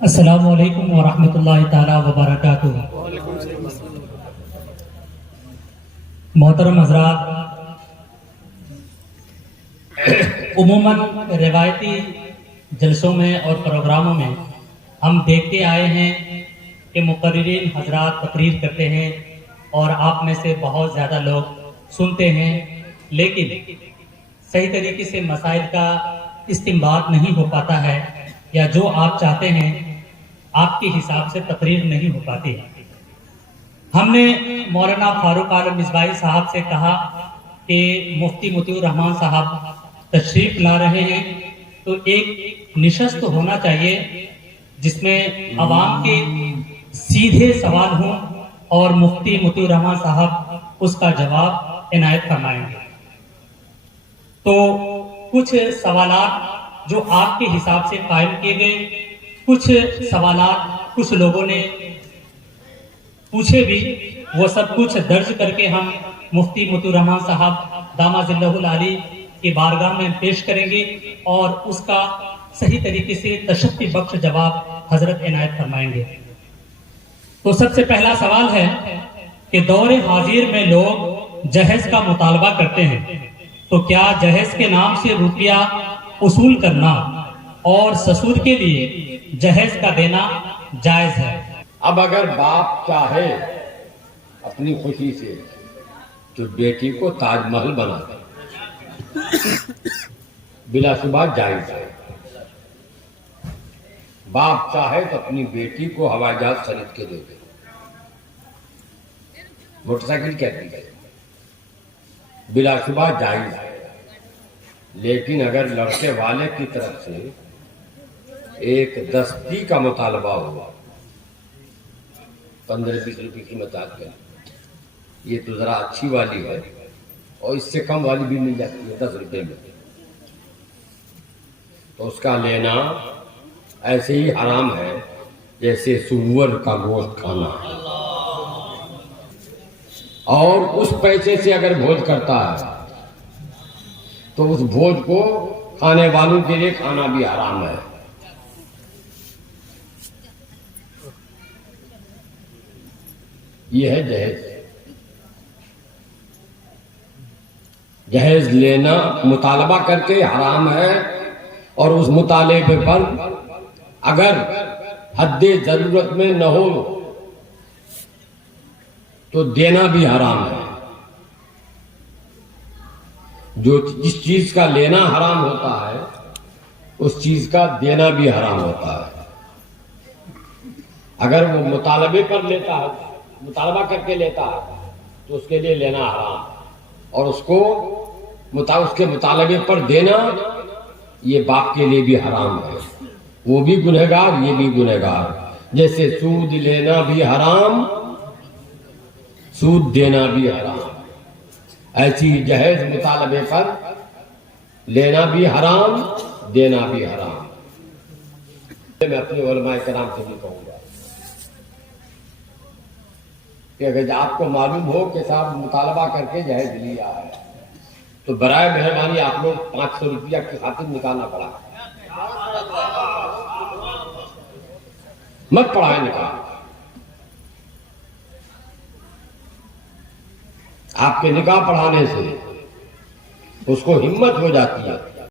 السلام علیکم ورحمۃ اللہ تعالی وبرکاتہ۔ محترم حضرات، عموماً روایتی جلسوں میں اور پروگراموں میں ہم دیکھتے آئے ہیں کہ مقررین حضرات تقریر کرتے ہیں اور آپ میں سے بہت زیادہ لوگ سنتے ہیں، لیکن صحیح طریقے سے مسائل کا استنباط نہیں ہو پاتا ہے، یا جو آپ چاہتے ہیں آپ کے حساب سے تقریر نہیں ہو پاتی۔ ہم نے مولانا فاروق عالم مصباحی صاحب سے کہا کہ مفتی مطیع الرحمان صاحب تشریف لا رہے ہیں، تو ایک نشست ہونا چاہیے جس میں عوام کے سیدھے سوال ہوں اور مفتی مطیع الرحمان صاحب اس کا جواب عنایت فرمائیں گے۔ تو کچھ سوالات جو آپ کے حساب سے قائم کیے گئے، کچھ سوالات کچھ لوگوں نے پوچھے بھی، وہ سب کچھ درج کر کے ہم مفتی مطیع الرحمان صاحب دامہ ظلہ العالی کی بارگاہ میں پیش کریں گے اور اس کا صحیح طریقے سے تشفی بخش جواب حضرت عنایت فرمائیں گے۔ تو سب سے پہلا سوال ہے کہ دور حاضر میں لوگ جہیز کا مطالبہ کرتے ہیں، تو کیا جہیز کے نام سے روپیہ وصول کرنا اور سسود کے لیے جہیز کا دینا جائز ہے؟ اب اگر باپ چاہے اپنی خوشی سے جو بیٹی کو تاج محل بنا دے، بلا شبہ جائز ہے۔ باپ چاہے تو اپنی بیٹی کو ہوائی جہاز خرید کے دے دے، موٹر سائیکل کہتی ہے، بلا شبہ جائز ہے۔ لیکن اگر لڑکے والے کی طرف سے ایک دستی کا مطالبہ ہوا، 15-20 روپے کی مدد کر، یہ تو ذرا اچھی والی ہے اور اس سے کم والی بھی مل جاتی ہے 10 روپے میں، تو اس کا لینا ایسے ہی حرام ہے جیسے سور کا گوشت کھانا ہے۔ اور اس پیسے سے اگر بھوج کرتا ہے تو اس بھوج کو کھانے والوں کے لیے کھانا بھی حرام ہے۔ یہ ہے جہیز۔ جہیز لینا مطالبہ کر کے حرام ہے، اور اس مطالبے پر اگر حد ضرورت میں نہ ہو تو دینا بھی حرام ہے۔ جس چیز کا لینا حرام ہوتا ہے اس چیز کا دینا بھی حرام ہوتا ہے۔ اگر وہ مطالبے پر لیتا ہے، مطالبہ کر کے لیتا ہے، تو اس کے لیے لینا حرام، اور اس کو اس کے مطالبے پر دینا یہ باپ کے لیے بھی حرام ہے۔ وہ بھی گنہگار، یہ بھی گنہگار۔ جیسے سود لینا بھی حرام، سود دینا بھی حرام، ایسی جہیز مطالبے پر لینا بھی حرام، دینا بھی حرام۔ میں اپنے علماء کرام سے بھی کہوں گا کہ اگر آپ کو معلوم ہو کہ صاحب مطالبہ کر کے جہیز لیا ہے تو برائے مہربانی آپ لوگ 500 روپیہ کی خاطر نکالنا پڑا، مت پڑھائے نکال۔ آپ کے نکاح پڑھانے سے اس کو ہمت ہو جاتی ہے